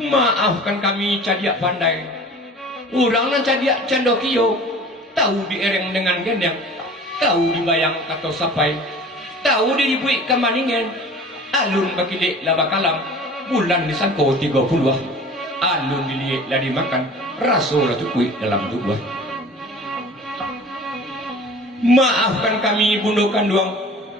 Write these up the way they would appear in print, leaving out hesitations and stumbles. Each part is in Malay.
Maafkan kami cadiak pandai. Urang nan cadiak candokio, tahu diereng dengan gendeng, tahu dibayang atau sapai, tahu diribui kemaningan, alun bakilek laba kalam, bulan disangko 30. Alun diliek lah dimakan, raso lah tukui dalam tubuh. Maafkan kami bundukan duang,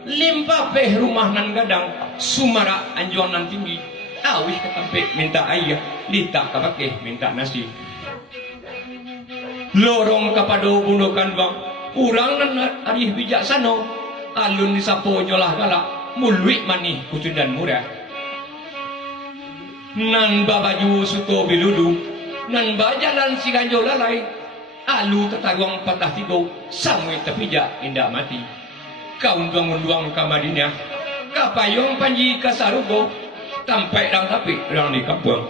limpah peh rumah nan gadang, sumara anjuan nan tinggi, awih ketampik minta ayah, litak kapakeh minta nasi. Lorong kapado bundukan duang, urang nan arih bijaksana, alun disapo nyolah galak, mulwik manih kucudan murah. Nan babaju suto biludu, nan bajalan si ganjo lalai, alu tetagong patah tigo, samui tepijak indah mati. Kaun duang kamadinya, kapayong panji kasarugo, tampai rang tapi rang di kampung.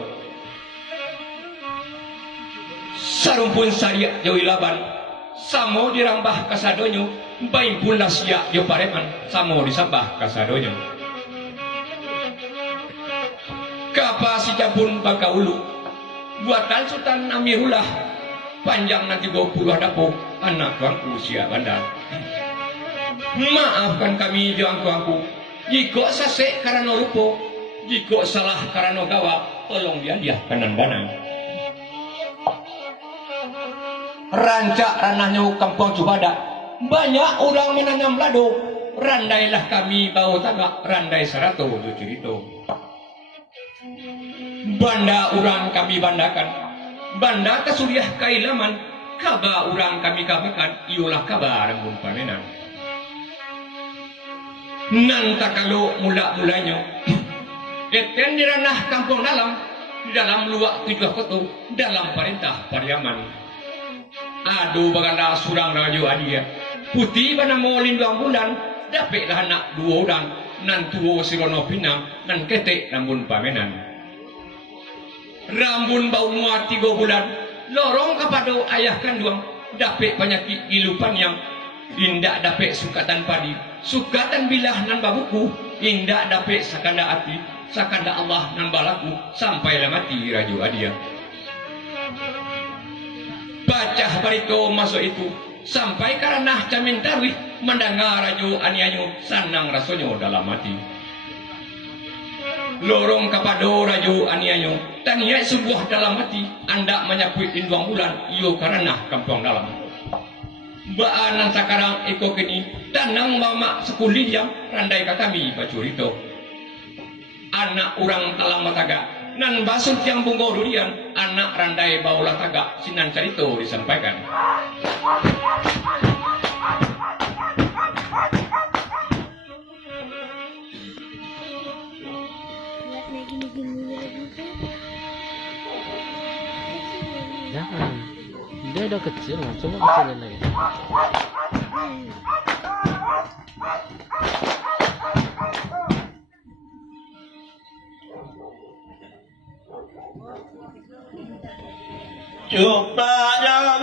Sarumpun sariak jauh laban, samo dirambah kasadonyo, baim pun lasya jo pareman, samo disambah kasadonyo. Kapa si japun baka ulu, buatan Sultan Amirullah, panjang nanti 20 dapo, anak tuanku usia bandar. Maafkan kami juangku, jika sasek karena lupo, jika salah karena gawa, tolong dia kanan banan. Rancak ranahnya kampung Cubada, banyak orang menanyam lado, randailah kami bau tagak, randai 100 cerita. Banda urang kami bandakan, banda kesuriah kailaman, kaba urang kami kabakan, iolah kabar rembun pamenan. Nan takalo mula-mulanya, eten di ranah kampung dalam luak 7 koto, dalam perintah Pariaman. Aduh bagala surang rajo adia, putih bana molin 2 bulan, dapatlah anak 2 orang, nan tuwo sirono pinang, nan ketek rambun pamenan. Rambun bau muat 3 bulan, lorong kapado ayah kandung, dapat penyakit ilupan yang indak dapat sukatan padi, sukatan bilah nan babuku, indak dapat sakanda hati, sakanda Allah nan balaku, sampailah mati raju adia. Baca barito masuk itu, sampai karena camin tarwih, mendengar raju anianyo, sanang rasonyo dalam hati. Lorong kapado raju anianyo, taniai sebuah dalam hati, anda menyapui induang bulan, iyo karena kampung dalam. Baanan sakarang iko kini, tanang mama sekuli yang randai kami bacurito. Anak orang talang mataga, nan basut yang bungo durian, anak randai baulah taga, sinan carito disampaikan. Jangan, dia udah kecil lah, coba kecilin lagi. Coba jangan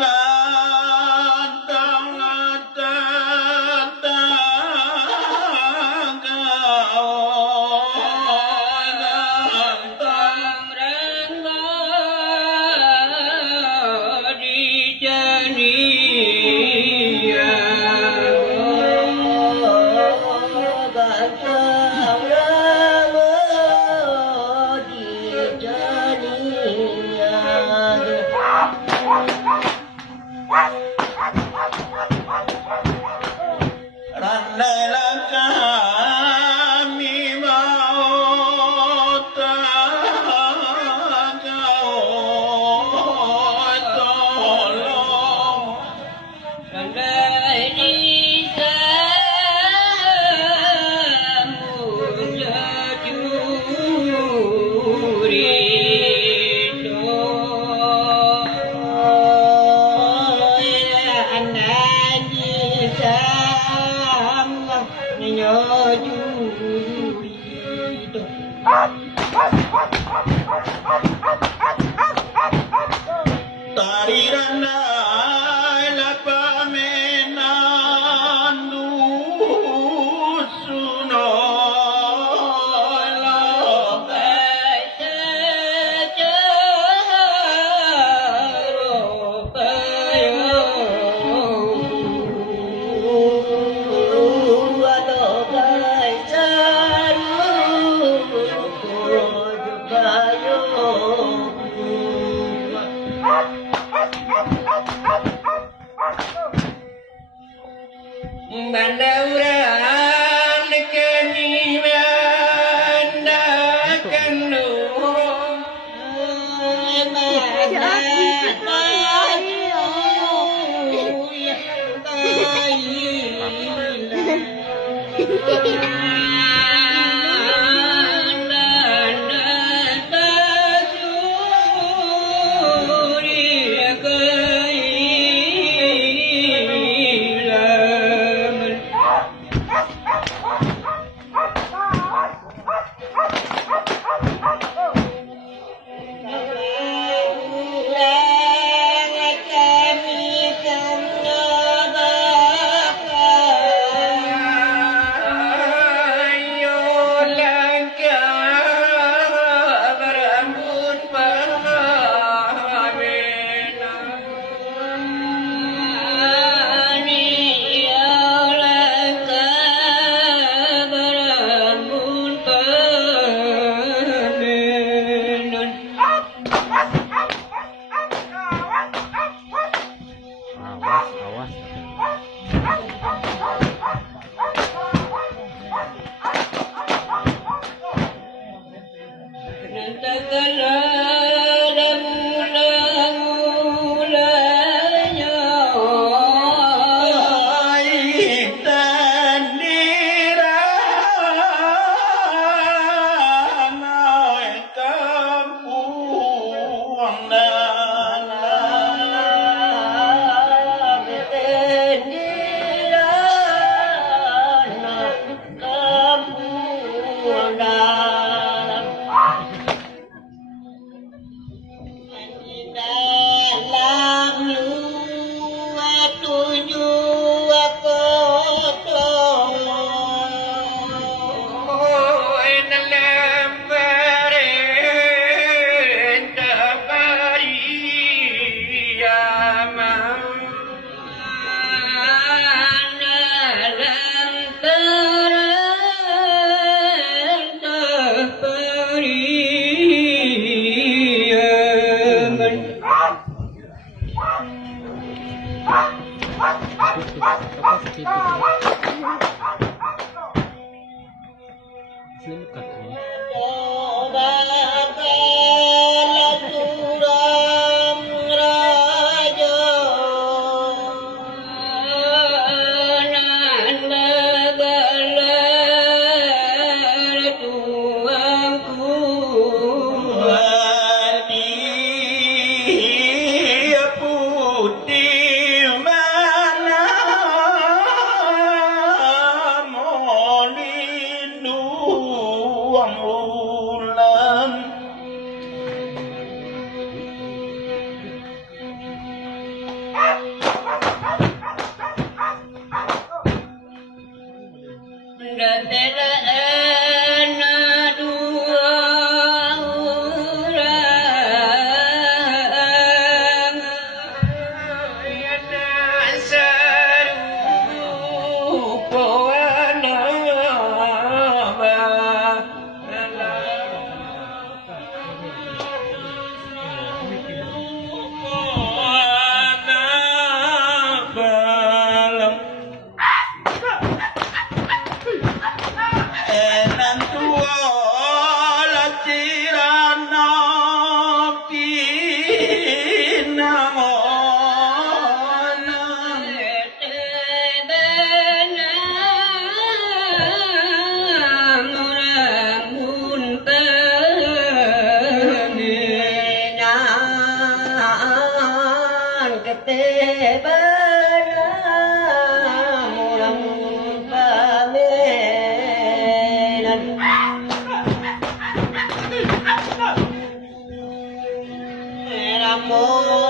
Awas, awas. Selamat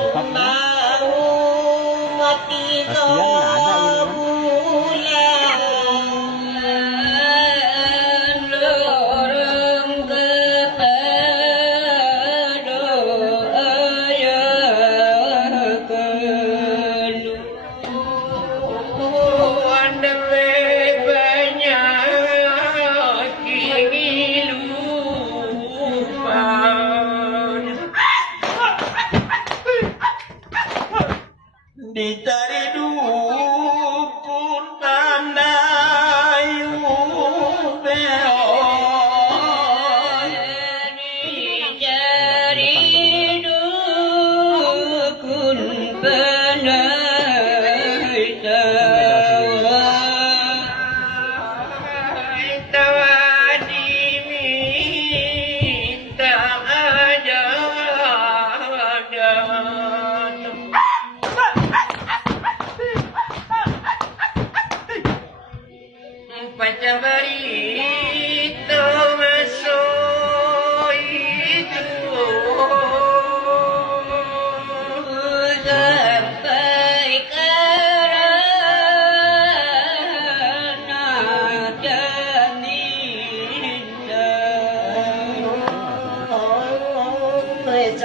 katanya. Dicari dulu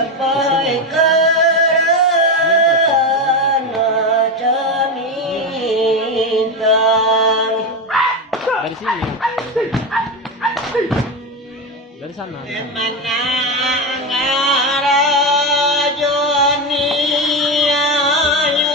sampai kerana jaminkan Dari sini. Dari sana. mana ngarajoni ayo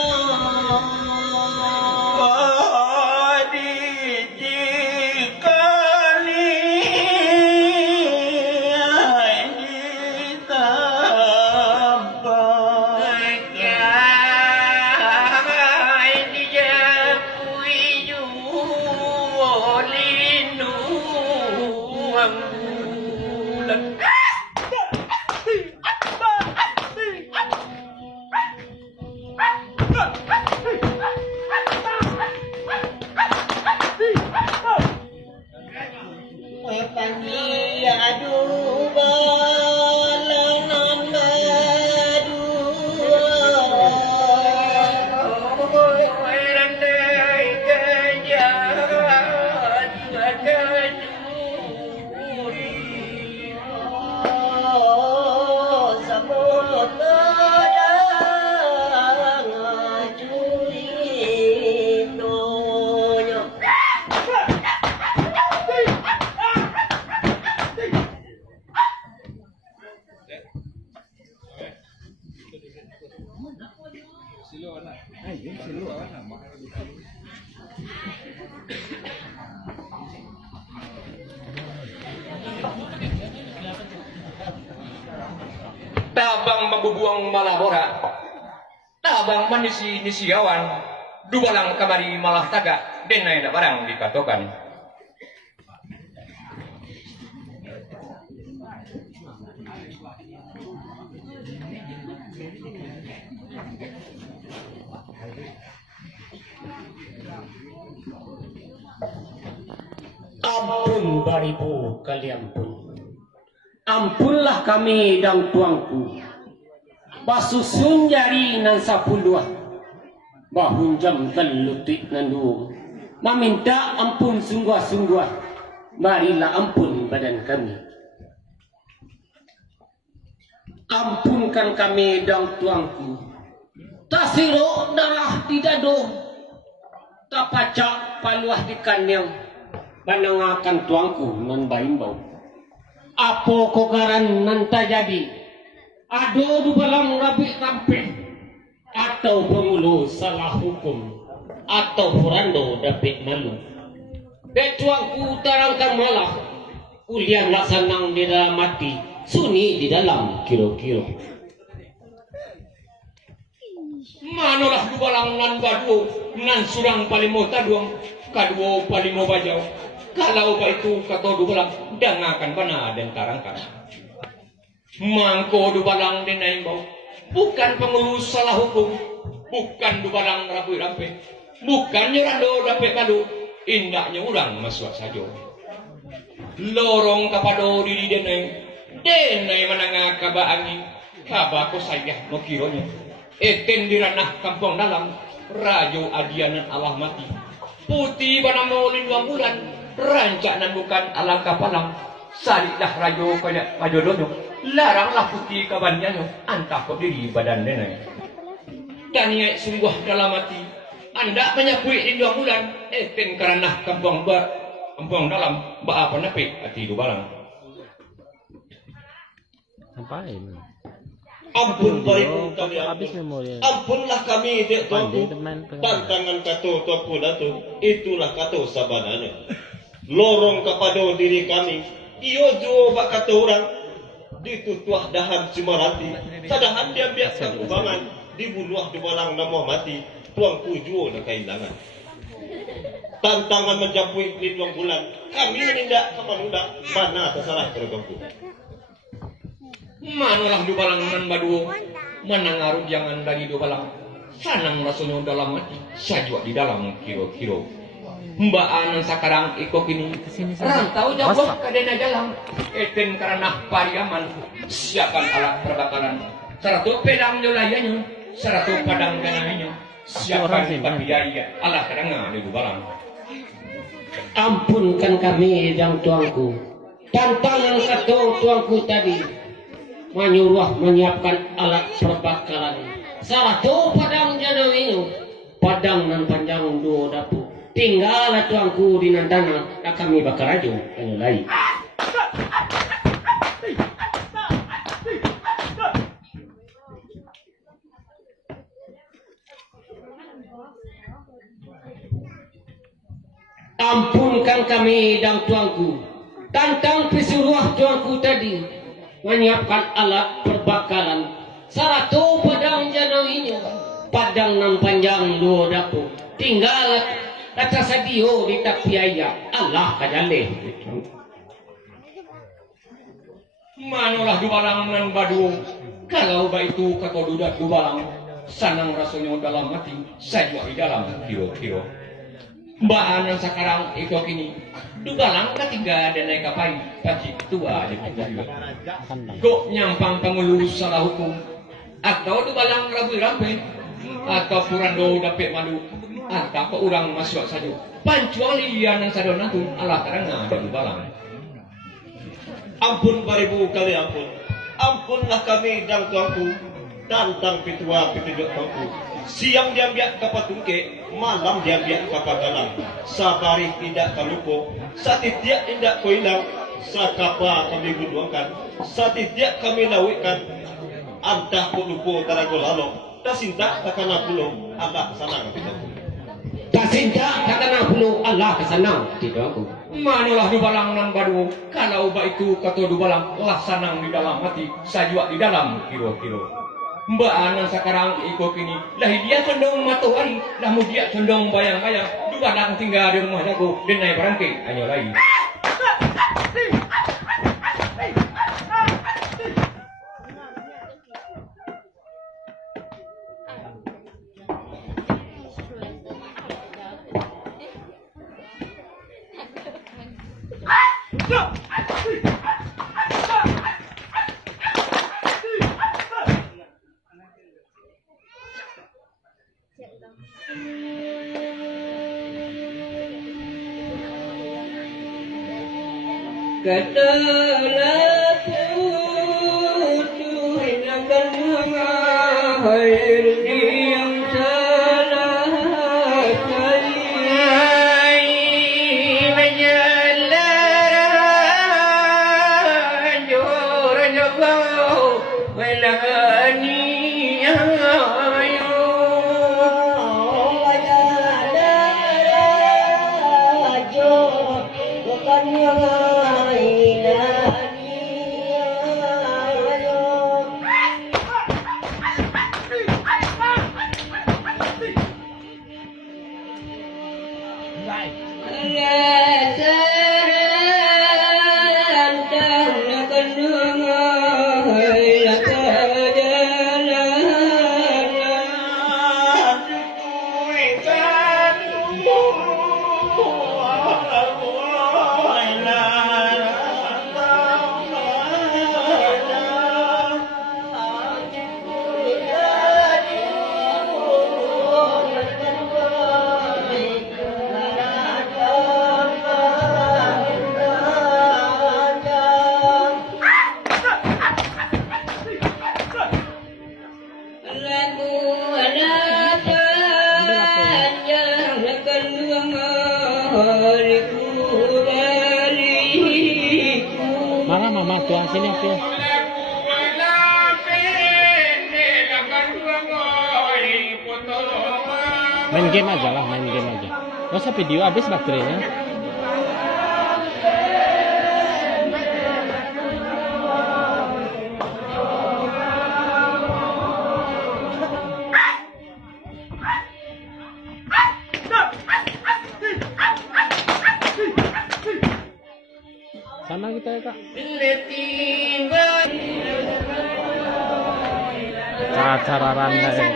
Tabang mabubuang malabora, tabang manisi nisiawan, dubalang kamari malah taga, denay na barang dikatokan. Ampun baribu kalian pun. Ampunlah kami dan tuangku. Basusun jari nan sapuluh. Bahunjam kelutik nandu. Meminta ampun sungguh-sungguh. Marilah ampun badan kami. Ampunkan kami dan tuangku. Tasiro darah di dado. Tapacak paluah di kanyang. Panangakan tuangku nan baimbau. Apo kokaran nan tajadi. Ado du balang rabi rampe. Atau pengulo salah hukum. Atau furando dapat malu. Betuangku tarangkan malah. Ulian laksanang di dalam mati. Suni di dalam kiro-kiro. Manolah du balang nan baduo, nan surang palimo taduang, kaduo palimo bajau. Kalau itu kata du balang, dangakan bana dan tarangkan. Mangko du balang denai bau, bukan pengurus salah hukum, bukan du balang rabu rampe, bukan nyurando dapat kadu, indaknya urang masuk saja. Lorong kapado diri denai menangah kabaangi, kabako saya no kironya. Eten di ranah kampung dalam, rajo adianan Allah mati, putih bana maulin dua bulan. Rancak nan bukan alang kapalang, salihlah rajo kaya majodono, laranglah putih kabanyanyo, antah kau diri badan denai. Tanya sungguh dalam hati, anda menyapui di 2 bulan, eten karena kampung dalam, apa napi hati du balang. Ngapain? Ampun baribu kalian. Habis memori. Ampunlah kami dek tuanku. Pandai teman. Tantangan kata tuanku datu. Itulah kata sabananya. Lorong kepada diri kami. Iyo juo bak kata orang. Ditutuah dahan Cimaranti. Sadahan dia biarkan ubangan. Dibunuh di balang nama mati. Tuanku juo nak kehilangan. Tantangan mencapai di 2 bulan. Kami menindak kepanudak. Mana tersalah terganggu. Manolah du balang nan baduo, menangaruh jangan dari du balang. Sanang rasanya dalam hati, sajwa di dalam kiro-kiro. Mbak Anan sakarang iko kini rantau jauh ke dena jalan. Eten karena pariaman siapan alat perbakaran. Seratu pedang jolayanya, seratu padang gananya. Siapan pabiaya alat kadang di du balang. Ampunkan kami dan tuangku. Tantangan kata tuangku tadi. menyuruh menyiapkan alat perbakaran. Satu padang jana ini, padang nan panjang dua dapur. Tinggal tuangku di nantana, tak kami bakar aja, yang lain. Ampunkan kami dan tuanku tentang pesuruh tuanku tadi menyiapkan alat perbakaran. Satu padang janawinya, padang nan panjang dua dapur. Tinggal kata sadio di tepi ayam. Allah kajale. Manolah dubalang nan badu. Kalau baitu kata dudak dubalang, sanang rasanya dalam hati, saya di dalam kiro-kiro. Mbak Anan sekarang ikut kini dugalang ketiga dan naik kapai pasti tua di juga kok nyampang pengulus salah hukum atau dugalang rapi-rapi atau purando dapet madu atau kok orang masuk saja pancualian yang sadona tu Allah karena ada dugalang. Ampun baribu kali ampun. Ampunlah kami dan tuanku tantang pitua pitujuk tuanku. Siang dia biak kapal tungke, malam dia biak kapal galang. Sabari tidak kalupo, satitiak tidak koilang. Sakapa kami guduangkan, satitiak kami lawikan. Antah pulupo taragol alo, tasinta takana pulo, Allah kesanang kita. Tasinta takana pulo, Allah kesanang tidak aku. Manolah dubalang nan badu. Kalau itu kata dubalang lah sanang di dalam hati, saya di dalam kiro-kiro. Mbak Anan sekarang ikut kini lah dia condong matahari lah dia condong bayang-bayang dua anak tinggal di rumah jago dan naik berangkai hanya lagi katalah putus akan mengakhir yang salah kali menjalan jauh melani Marah mama tuan sini apa ya? Main game aja lah, main game aja. Gak usah video habis baterainya. Sana kita ya kak. Acara randa ya.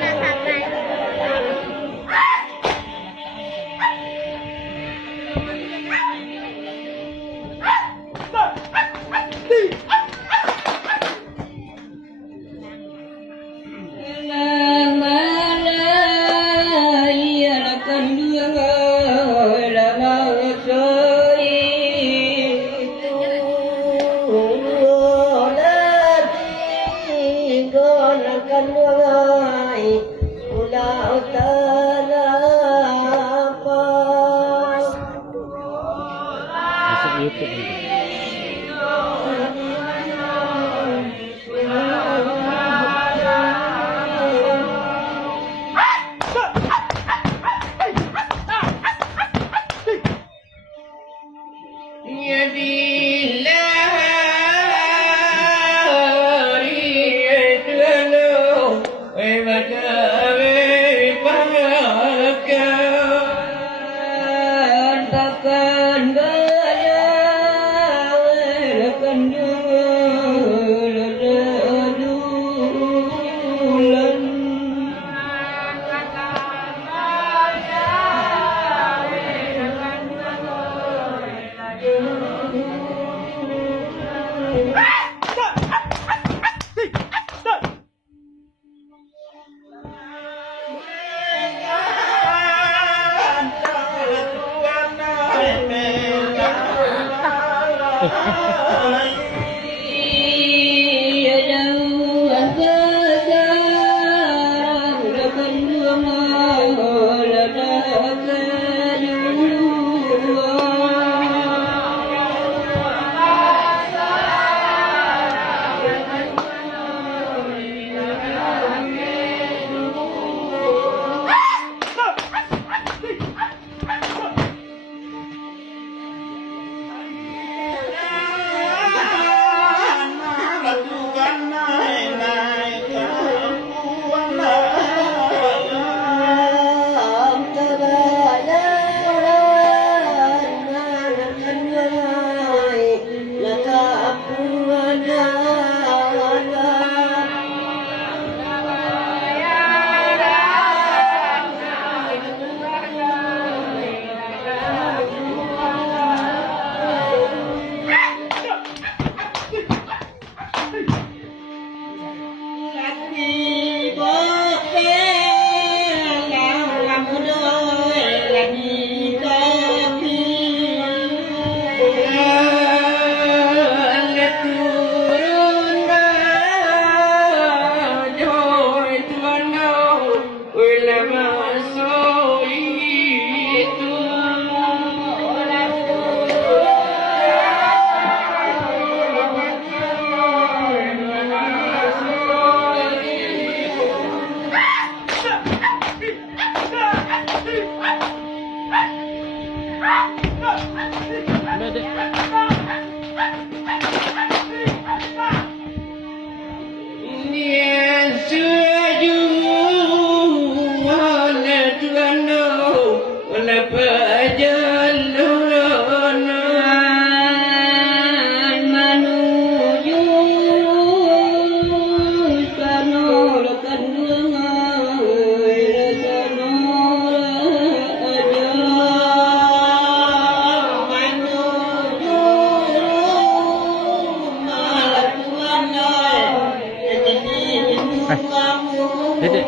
Dede.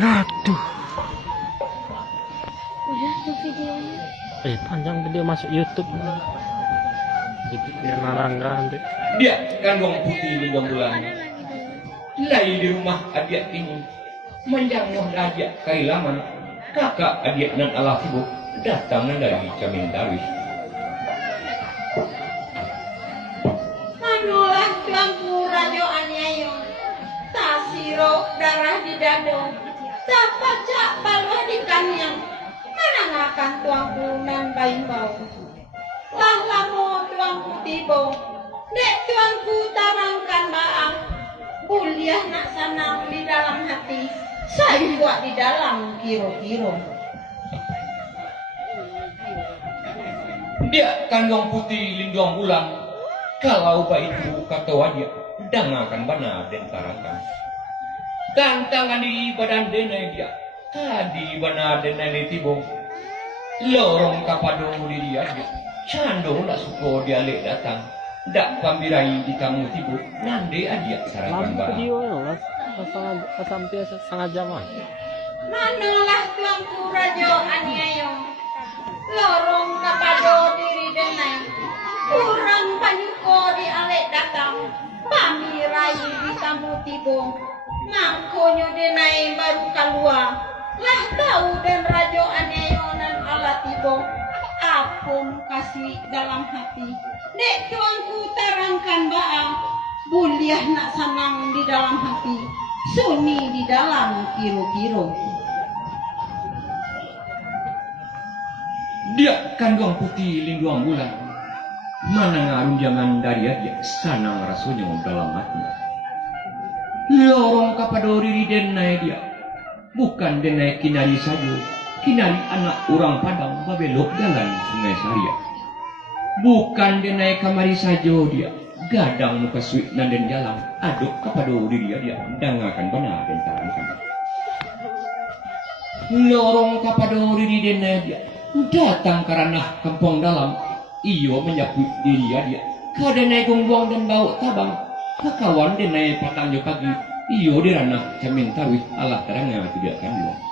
Aduh. Udah tuh videonya. Panjang video masuk YouTube. Itu dia narangkan deh. Dia kandung putih lindung bulan. Lai di rumah adik ini menjangguh raja kailaman. Kakak adik nan Allah sibuk datang dari Camin Darwis. Manulah tuanku rajo anyayo. Tasiro darah di dado. Tapacak balwa di kanyang. Manangakan tuanku nan baimbau. Lah lamo tuanku tibo. Dek tuanku tarangkan baang. Kuliah nak sanang di dalam hati. Saya buat di dalam kiro-kiro. Dia kandung putih lindung bulan. Kalau baik itu kata wajah, dangakan bana dan tarakan. Tantangan di badan denai dia, tadi bana denai tibo. Lorong kapadong di dia, candong tak suko dia lek datang. Dak pambirai di kamu tibo, nande adia tarakan Lampu barang. video ya, sampai setengah jaman. Manalah tuanku rajo anyayo. Lorong kapado diri denai. Kurang panyuko di alek datang. Pamirai di kamu tibo. Ngakonyo denai baru keluar. Lah tahu dan rajo anyayo nan ala tibo. Apun kasih dalam hati. Dek tuanku terangkan baang. Buliah nak sanang di dalam hati. Sunyi di dalam kiro-kiro. Dia kandung putih lindung bulan. Mana ngarun jangan dari adia sanang rasanya dalam hati. Lorong kapadori denai dia. Bukan denai kinari saja. Kinari anak orang Padang babelok jalan Sungai Saria. Bukan denai kamari saja dia. gadang muka suik nanden jalan aduk kepada diri dia dangakan benar dan tarankan lorong kepada diri dia datang karena kampung dalam iyo menyapu diri dia kada naik gongguang dan bau tabang kakawan dan naik patang jo kaki iyo di ranah camin tarwih Allah terangnya tidak kan dua